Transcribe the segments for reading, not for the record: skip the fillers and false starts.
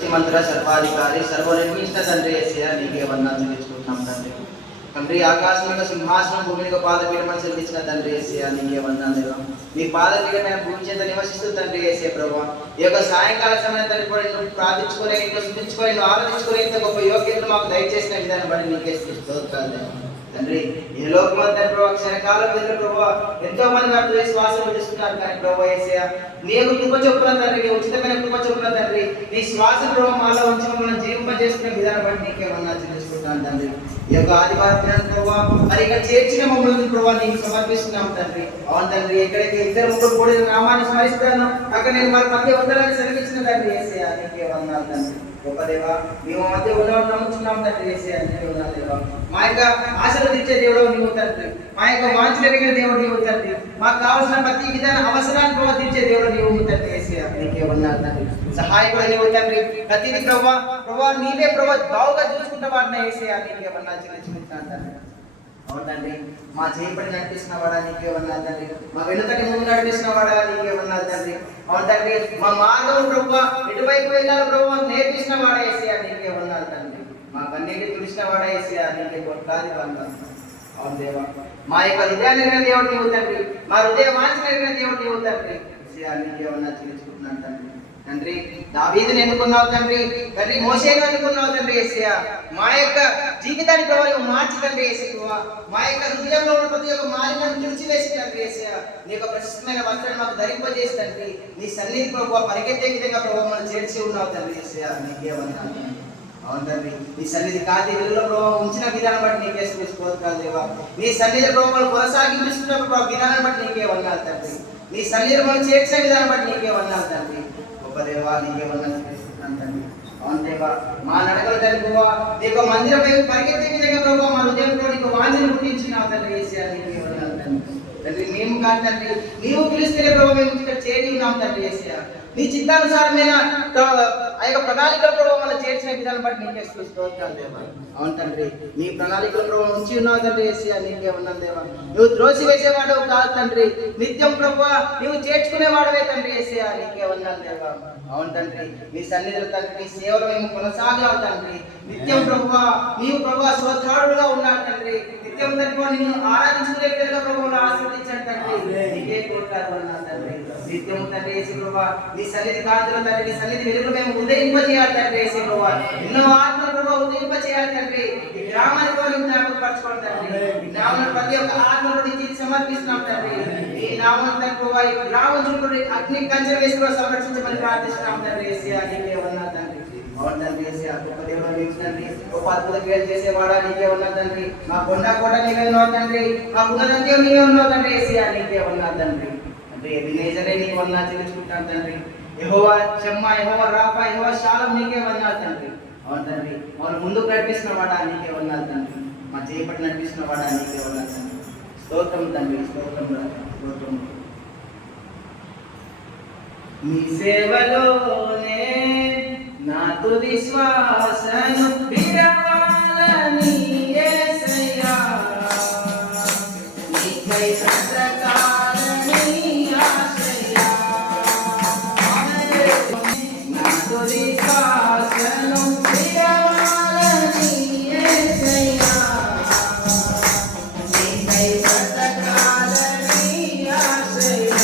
సర్వశక్తిమంతుడ సర్వాధికారి సర్వనిర్మిష్ట తండ్రి యేసయ్యా నీకే వందనాలు చెల్లించుకుంటున్నాం తండ్రి. తండ్రి ఆకాశంలో సింహాసనం భూమిలో పాదపీఠమని చెల్లించిన తండ్రి యేసయ్యా నీకే వందనాలు దేవా. నీ పాదపీఠమైన భూమి చేత నివసిస్తూ తండ్రి యేసయ్య ప్రభువా ఈ యొక్క సాయంకాల సమయం తండ్రి కూడా నువ్వు ప్రార్థించుకొని నీకు స్తుతించుకొని నువ్వు ఆరాధించుకొని ఇంత గొప్ప యోగ్యతను మాకు దయచేసిన విధానం బట్టి నీకే స్తోత్రాలు దేవా. తండ్రి ఈ లోకమంతా ప్రభావ క్షణకాలం మీద ప్రభావ ఎంతో మంది వాటి శ్వాసలు విధిస్తున్నారు కానీ ప్రభావ యేసయ్యా నీకు కృప చొప్పున తండ్రి నీ ఉచితమైన కృప చొప్పున తండ్రి నీ శ్వాస ప్రభావ మాలో ఉంచి మమ్మల్ని జీవింపజేసుకునే విధానం బట్టి నీకే వందనాలు చెల్లించుకుంటాను తండ్రి. ఈ యొక్క ఆదివారం ప్రభావ మరి ఇక్కడ చేర్చిన మమ్మల్ని ప్రభావ నీకు సమర్పిస్తున్నాం తండ్రి. అవును తండ్రి ఎక్కడైతే ఇద్దరు ముగ్గురు కూడిన నామాన్ని స్మరిస్తాను అక్కడ నేను మరి మధ్య వందనాన్ని సెలవిచ్చిన తండ్రి యేసయ్యా నీకే వందనాలు తండ్రి. గొప్ప దేవా మేము మధ్య నమ్ముతున్నాం తండ్రి యేసయ్యా నీకే వందనాలు దేవా. మా యొక్క ఆశలు తీర్చే దేవుడు నీవు తండ్రి. మా యొక్క వాంఛలు ఎరిగిన దేవుడు నీవు తండ్రి. మాకు కావాల్సిన ప్రతి విధాన అవసరాన్ని కూడా తీర్చే దేవుడు నీవు తండ్రి యేసయ్యా నీకే వందనాలు తండ్రి. సహాయకుడు నీవు తండ్రి. ప్రతిదీ ప్రభావ నీవే ప్రభావ బావుగా చూసుకుంటా వాడిన యేసయ్యా నీకే వందనాలు చెల్లించుకుంటున్నాను తండ్రి. అవును తండ్రి మా చేపడి నడిపిస్తున్న వాడా నీకే వందనాలు తండ్రి. మా వెనుకటి ముందు నడిపిస్తున్న వాడా నీకే వందనాలు తండ్రి. అవును తండ్రి మా మార్గం ప్రభువా ఎటువైపు వెళ్ళాలి ప్రభువా నేర్పించిన వాడా యేసయ్యా నీకే వందనాలు తండ్రి. మా కన్నీటి తుడిచిన వాడా యేసయ్యా నీకే కొట్లాది వందనాలు. అవును దేవా మా యొక్క హృదయాన్ని ఎరిగిన దేవుడు నీవు తండ్రి. మా హృదయ వాంఛన ఎరిగిన దేవుడు నీవు తండ్రి యేసయ్యా నీకే వందనాలు చెల్లించుకుంటున్నాను తండ్రి. తండ్రి దావీదుని ఎన్నుకున్నావు తండ్రి. తండ్రి మోషేను ఎన్నుకున్నావు తండ్రి యేసయ్యా. మా యొక్క జీవితాన్ని ప్రభావం మార్చి తండ్రి యేసయ్యా. మా యొక్క హృదయంలో ఉన్న ప్రతి ఒక్క మాలిన్యాన్ని తుడిచివేసి తండ్రి యేసయ్యా నీ యొక్క ప్రశస్తమైన వస్త్రాన్ని మాకు ధరింపజేసి తండ్రి నీ సన్నిధి ప్రభావ పరిగెత్తే విధంగా ప్రభావం చేర్చి ఉన్నావు తండ్రి యేసయ్యా నీకే వందనాలు. అవును తండ్రి నీ సన్నిధి కాతి వెలుగులో ప్రభావం ఉంచిన విధానం బట్టి నీకే స్తోత్రాలు దేవా. నీ సన్నిధి ప్రభావం కొనసాగించుకున్న విధానం బట్టి నీకే వందనాలు తండ్రి. నీ సన్నిధి మనం చేర్చిన విధానం బట్టి నీకే వందనాలు తండ్రి. గొప్ప దేవా నీకే వందనాలు చెల్లిస్తున్నాను తండ్రి. అవును దేవా మా నడకలు తండ్రి ప్రభావ నీ యొక్క మందిరం వైపు పరిగెత్తే విధంగా ప్రభావ మా హృదయంలో నీకు వాంఛను పుట్టించినావు తండ్రి యేసయ్యా నీకే వందనాలు తండ్రి. తండ్రి మేము కాదు తండ్రి నీవు పిలిస్తేనే ప్రభావ మేము ఇక్కడ చేరి ఉన్నాం తండ్రి యేసయ్యా. నీ చిత్తానుసారమైన ఆ యొక్క ప్రణాళికల ప్రభావం చేర్చిన విధానం బట్టి నీకే స్తోత్రాలు దేవా. అవును తండ్రి నీ ప్రణాళికల ప్రభావం ఉంచి ఉన్నావు తండ్రి యేసయ్యా నీకే ఉన్నాను దేవా. నువ్వు త్రోసి వేసేవాడు కాదు తండ్రి. నిత్యం ప్రభువా నువ్వు చేర్చుకునేవాడవే తండ్రి యేసయ్యా నీకే ఉన్నాను దేవా. అవును తండ్రి నీ సన్నిధిలో తండ్రి నీ సేవలు మేము కొనసాగాలి తండ్రి. నిత్యం ప్రభువా నీవు ప్రభువా స్వచ్ఛాడుగా ఉన్నాడు తండ్రి. నిత్యం తండ్రి నిన్ను ఆరాధించుకునే విధంగా ప్రభువును ఆశీర్వదించండి తండ్రి నీకే కోట్లాడు అన్నాను తండ్రి. నిత్యం తండ్రి యేసు ప్రభువా నీ సన్నిధి కాంతిలో తండ్రి నీ సన్నిధి వెలుగులో మేము ఉదయింపజేయాలి తండ్రి యేసు ప్రభువా. ఎన్నో ఆత్మలు ప్రభువా ఉదయింపజేయాలి తండ్రి. ఈ గ్రామానికి కూడా జ్ఞాపకపరచుకోండి తండ్రి. ఈ నామం ప్రతి ఒక్క ఆత్మను నీకు సమర్పిస్తున్నాం తండ్రి. ఈ నామం తండ్రి ప్రభువా ఈ గ్రామం చుట్టూ అగ్ని కంచె వేసి కూడా సంరక్షించమని ప్రార్థిస్తున్నాం తండ్రి యేసయ్యా నీకే వందనాలు తండ్రి. అవును తండ్రి యేసయ్యా గొప్ప దేవుడు నీవు తండ్రి. గొప్ప అద్భుత క్రియలు చేసేవాడా నీకే ఉన్నావు తండ్రి. మా కొండ కోట నీవే ఉన్నావు తండ్రి. మా పునరంత్యం నీవే ఉన్నావు తండ్రి యేసయ్యా నీకే ఉన్నావు తండ్రి. అంటే ఎబినేజరే నీకు వందనాలు చెల్లించుకుంటాను తండ్రి. యెహోవా షమ్మా యెహోవా రాఫా యెహోవా షాలం నీకే వందనాలు తండ్రి. అవును తండ్రి మమ్మల్ని ముందుకు నడిపిస్తున్న వాడా నీకే వందనాలు తండ్రి. మా చేపట్టి నడిపిస్తున్న వాడా నీకే వందనాలు తండ్రి. స్తోత్రం తండ్రి స్తోత్రం స్తోత్రం. నీ సేవలోనే నా తుది శ్వాసను విడవాలని యేసయ్యా నీకై బ్రతకాలని ఆశయ్యా. నా తుది శ్వాసను విడవాలని యేసయ్యా నీకై బ్రతకాలని ఆశయ్యా.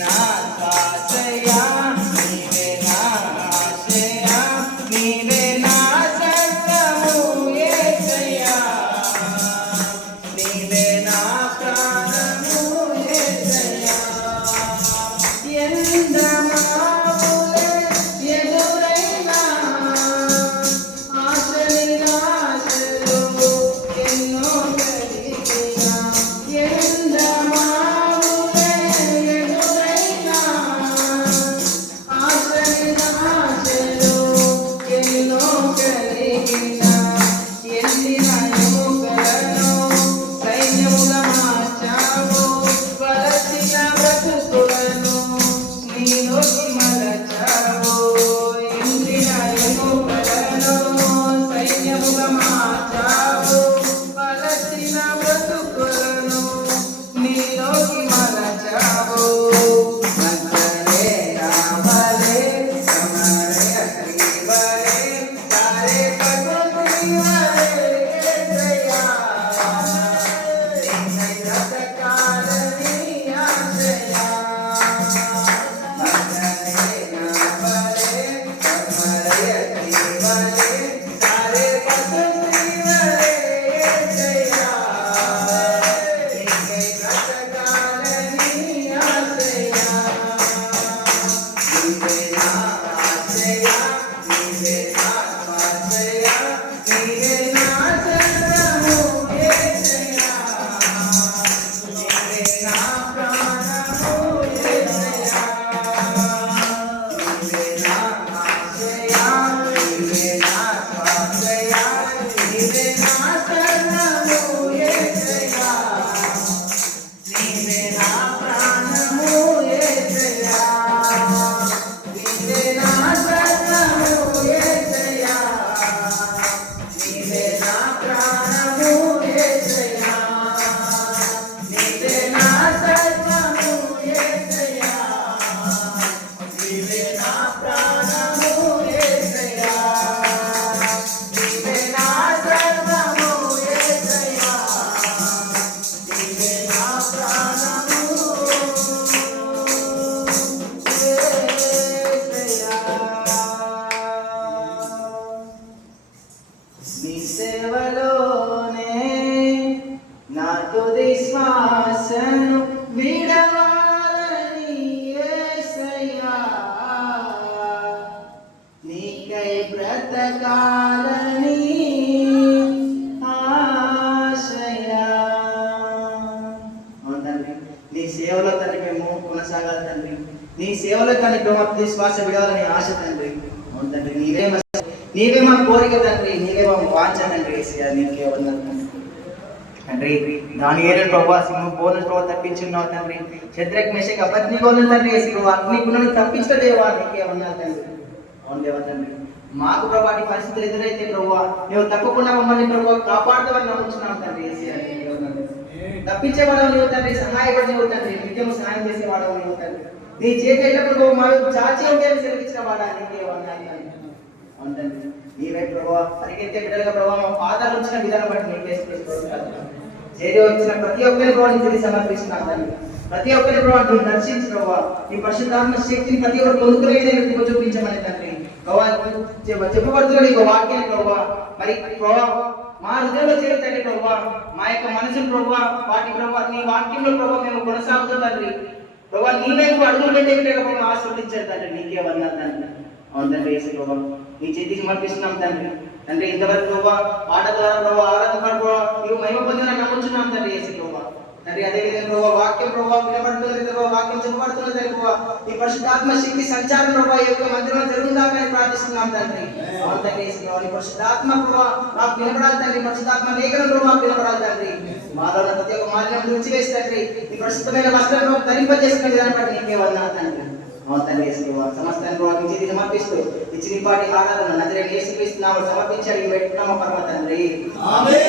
నా శ్వాసయ, నీవే నా ఆశయ, నీవే నా సర్వము యేసయ్యా, నీవే నా ప్రాణము యేసయ్యా. ఎందమావులే ఎదురైనా ఆశలు నిరాశలు ఎన్నో కలిగినా, ఎందమావులే ఎదురైనా ఆశలు నిరాశలు ఎన్నో కలిగినా, ఎండిన ఎముకలను సైన్యముగా మార్చావు, వలసిన బ్రతుకులను నీలోకి మలచావు. ఎండిన ఎముకలను సైన్యముగా మార్చావు, వలసిన బ్రతుకులను నీలోకి మలచావు. నజరేనా వలె, సమరయ వలె, తారే పగటి వలె యేసయ్యా, నిన్నే బ్రతకాలని ఆశయా. నజరేనా వలె, సమరయ వలె, తారే పగటి వలె యేసయ్యా, నిన్నే బ్రతకాలని ఆశయా. నీవే నా ఆశయ, నీవే నా శ్వాసయ, నీవే నా సర్వము యేసయ్యా, నీవే నా ప్రాణము యేసయ్యా, నీవే నా ఆశయ, నీవే నా శ్వాసయ, నీవే నా సర్వము యేసయ్యా, నీవే నా ప్రాణము యేసయ్యా, నీవే నా సర్వము యేసయ్యా, నీవే నా ప్రాణము యేసయ్యా, నీవే నా సర్వము యేసయ్యా, నీవే నా ప్రాణము యేసయ్యా, నీవే నా సర్వము యేసయ్యా, నీవే నా ప్రాణము యేసయ్యా. నీ సేవలోనే నా తుది శ్వాసను విడవాలని యేసయ్యా, నీకై బ్రతకాలని ఆశయా. అవును తండ్రి, నీ సేవలో తండ్రి మేము కొనసాగాలి తండ్రి, నీ సేవలో తండ్రి మా తుది శ్వాస విడవాలని ఆశ తండ్రి. అవును తండ్రి, నీవే మా కోరిక తండ్రి, నీవే మా వాంఛ తండ్రి యేసయ్యా, నీకే వందనాలు తండ్రి. దానియేలు ప్రభువా సింహం బోను ప్రభు తప్పించున్నావు తండ్రి, శద్రక్ మేషక్ అబేద్నెగోను తండ్రి యేసయ్యా అగ్నిగుండంలో తప్పించిన దేవా, నీకే వందనాలు తండ్రి. అవును దేవా తండ్రి, మాకు ప్రభు అటు పరిస్థితులు ఎదురైతే ప్రభువా నువ్వు తప్పకుండా మమ్మల్ని ప్రభు కాపాడుతావని నమ్ముచున్నాం తండ్రి యేసయ్యా, నీకే వందనాలు. తప్పించేవాడవు నీవు తండ్రి, సహాయపడి నీవు తండ్రి, నిత్యము సహాయం చేసేవాడవు నీవు తండ్రి. నీ చేతి ఎల్లప్పుడు మా చాచి ఉంటే సెలవిచ్చిన వాడా, నీకే వందనాలు తండ్రి. అవును తండ్రి, నీవే ప్రభావ పరిగెత్తే బిడ్డలుగా ప్రభావ మా పాదాలు వచ్చిన విధానం బట్టి నీకే చేరి వచ్చిన ప్రతి ఒక్కరి ప్రభావ నీ తిరిగి సమర్పిస్తున్నాను తండ్రి. ప్రతి ఒక్కరి ప్రభావ నువ్వు దర్శించి ప్రభావ నీ పరిశుద్ధాత్మ శక్తిని ప్రతి ఒక్కరు పొందుకునే విధంగా చూపించమని తండ్రి. ప్రభావ చెప్పబడుతున్న నీకు వాక్యాన్ని ప్రభావ మరి ప్రభావ మా హృదయంలో చేరుతండి ప్రభావ, మా యొక్క మనసును ప్రభావ వాటి ప్రభావ నీ వాక్యంలో ప్రభావ మేము కొనసాగుతాం తండ్రి. ప్రభావ నీ వైపు అడుగులు పెట్టే ప్రభావం ఆస్వాదించారు తండ్రి, నీకే వందనాలు తండ్రి. అవును తండ్రి యేసు ప్రభావ నీ చేతికి సమర్పిస్తున్నాం తండ్రి. తండ్రి ఇంతవరకు ప్రభావ పాట ద్వారా ప్రభావ ఆరాధన ప్రభావ నీవు మహిమ పొందిన నమ్ముచున్నాం తండ్రి యేసు ప్రభావ. తండ్రి అదేవిధంగా ప్రభావ వాక్యం ప్రభావ వినబడుతున్నది ప్రభావ, వాక్యం చెప్పబడుతున్నది ప్రభావ, నీ పరిశుద్ధాత్మ శక్తి సంచారం ప్రభావ ఈ యొక్క మందిరంలో జరుగుతుందని ప్రార్థిస్తున్నాం తండ్రి. అవును తండ్రి యేసు ప్రభావ నీ పరిశుద్ధాత్మ ప్రభావ మాకు వినపడాలి తండ్రి, పరిశుద్ధాత్మ లేఖనం ప్రభావ మాకు వినపడాలి తండ్రి. మాలో ఉన్న ప్రతి ఒక్క మాలిన్యం తుడిచివేసి తండ్రి నీ పరిశుద్ధమైన వస్త్రం ధరింపజేసిన విధానం బట్టి నీకే వందనాలు తండ్రి. అవును తండ్రి యేసు ప్రభావ సమస్తాన్ని ప్రభావ నీ చేతికి సమర్పిస్తూ ఇచ్చినపాటి ఆరాధన నజరేయుడైన యేసుక్రీస్తు నామములో సమర్పించి అడిగి పెట్టుకున్నాము పరమ తండ్రి. ఆమేన్.